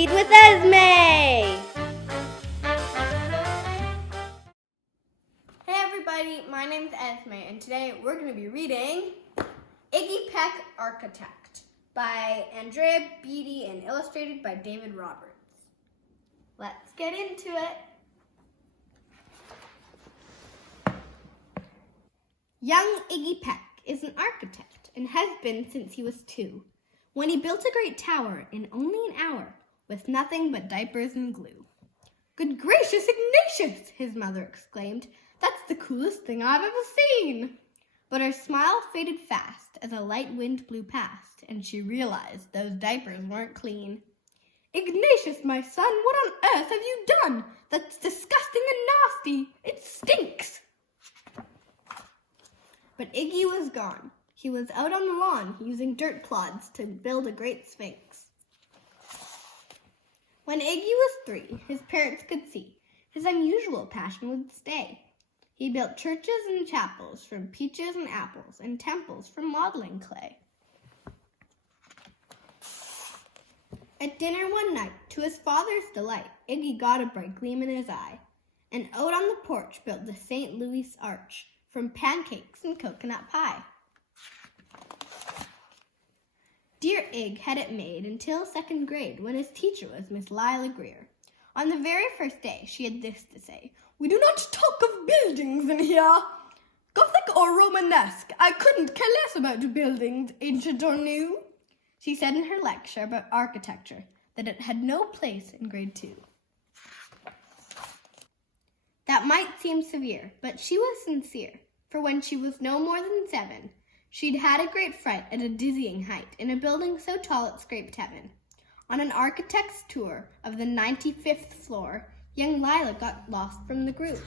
Read with Esme! Hey everybody, my name is Esme, and today we're going to be reading Iggy Peck, Architect by Andrea, Beaty, and illustrated by David Roberts. Let's get into it. Young Iggy Peck is an architect and has been since he was 2, when he built a great tower in only an hour with nothing but diapers and glue. "Good gracious, Ignatius!" his mother exclaimed. "That's the coolest thing I've ever seen!" But her smile faded fast as a light wind blew past, and she realized those diapers weren't clean. "Ignatius, my son, what on earth have you done? That's disgusting and nasty! It stinks!" But Iggy was gone. He was out on the lawn using dirt clods to build a great sphinx. When Iggy was 3, his parents could see his unusual passion would stay. He built churches and chapels from peaches and apples and temples from modeling clay. At dinner one night, to his father's delight, Iggy got a bright gleam in his eye, and out on the porch built the St. Louis Arch from pancakes and coconut pie. Dear Ig had it made until 2nd grade, when his teacher was Miss Lila Greer. On the very first day, she had this to say: "We do not talk of buildings in here. Gothic or Romanesque, I couldn't care less about buildings, ancient or new." She said in her lecture about architecture that it had no place in grade 2. That might seem severe, but she was sincere, for when she was no more than 7, she'd had a great fright at a dizzying height in a building so tall it scraped heaven. On an architect's tour of the 95th floor, young Lila got lost from the group.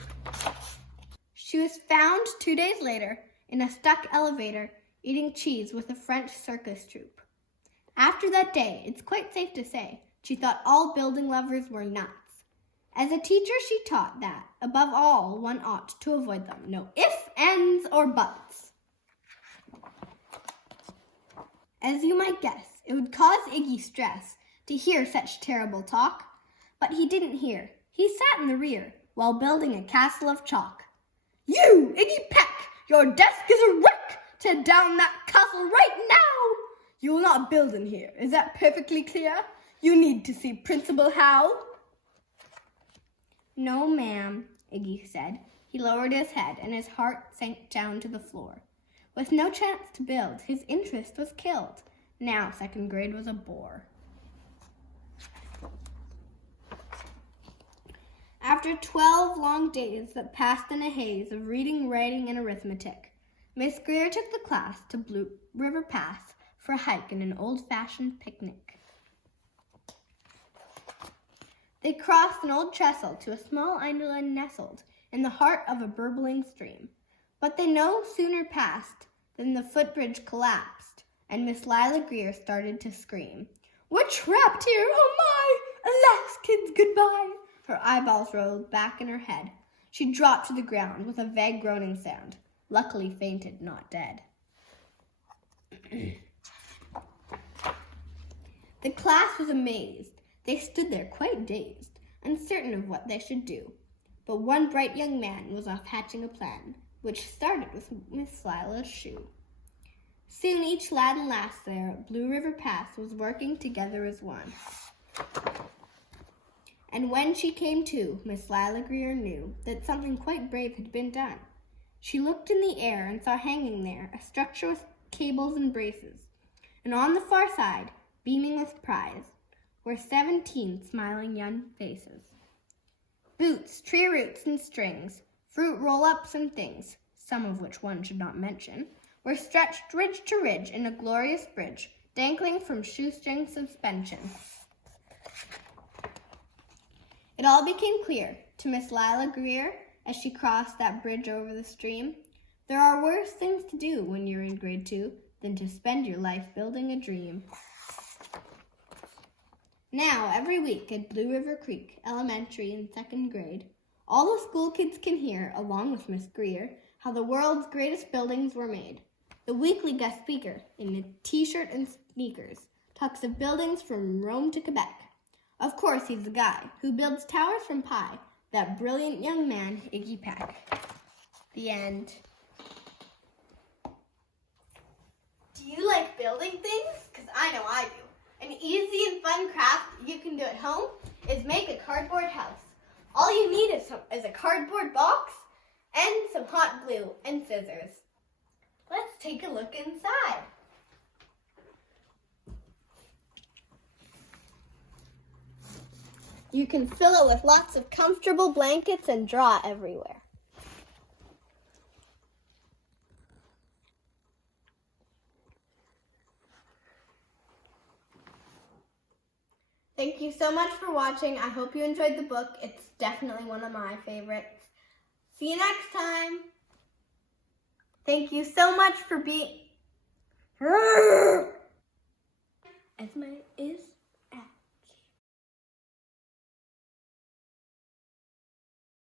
She was found 2 days later in a stuck elevator eating cheese with a French circus troupe. After that day, it's quite safe to say, she thought all building lovers were nuts. As a teacher, she taught that, above all, one ought to avoid them. No ifs, ands, or buts. As you might guess, it would cause Iggy stress to hear such terrible talk. But he didn't hear. He sat in the rear while building a castle of chalk. "You, Iggy Peck, your desk is a wreck! Tear down that castle right now! You will not build in here, is that perfectly clear? You need to see Principal Howe." "No, ma'am," Iggy said. He lowered his head, and his heart sank down to the floor. With no chance to build, his interest was killed. Now 2nd grade was a bore. After 12 long days that passed in a haze of reading, writing, and arithmetic, Miss Greer took the class to Blue River Pass for a hike and an old-fashioned picnic. They crossed an old trestle to a small island nestled in the heart of a burbling stream. But they no sooner passed than the footbridge collapsed, and Miss Lila Greer started to scream. "We're trapped here! Oh my! Alas, kids, goodbye!" Her eyeballs rolled back in her head. She dropped to the ground with a vague groaning sound. Luckily fainted, not dead. The class was amazed. They stood there quite dazed, uncertain of what they should do. But one bright young man was off hatching a plan, which started with Miss Lila's shoe. Soon each lad and lass there at Blue River Pass was working together as one. And when she came to, Miss Lila Greer knew that something quite brave had been done. She looked in the air and saw hanging there a structure with cables and braces, and on the far side, beaming with pride, were 17 smiling young faces. Boots, tree roots, and strings, fruit roll-ups and things, some of which one should not mention, were stretched ridge to ridge in a glorious bridge, dangling from shoestring suspension. It all became clear to Miss Lila Greer as she crossed that bridge over the stream. There are worse things to do when you're in grade 2 than to spend your life building a dream. Now, every week at Blue River Creek Elementary in 2nd grade, all the school kids can hear, along with Miss Greer, how the world's greatest buildings were made. The weekly guest speaker, in a t-shirt and sneakers, talks of buildings from Rome to Quebec. Of course, he's the guy who builds towers from pie, that brilliant young man, Iggy Peck. The end. Do you like building things? Because I know I do. An easy and fun craft you can do at home is make a cardboard house. All you need is a cardboard box and some hot glue and scissors. Let's take a look inside. You can fill it with lots of comfortable blankets and draw everywhere. Thank you so much for watching. I hope you enjoyed the book. It's definitely one of my favorites. See you next time. Thank you so much for being... Esme is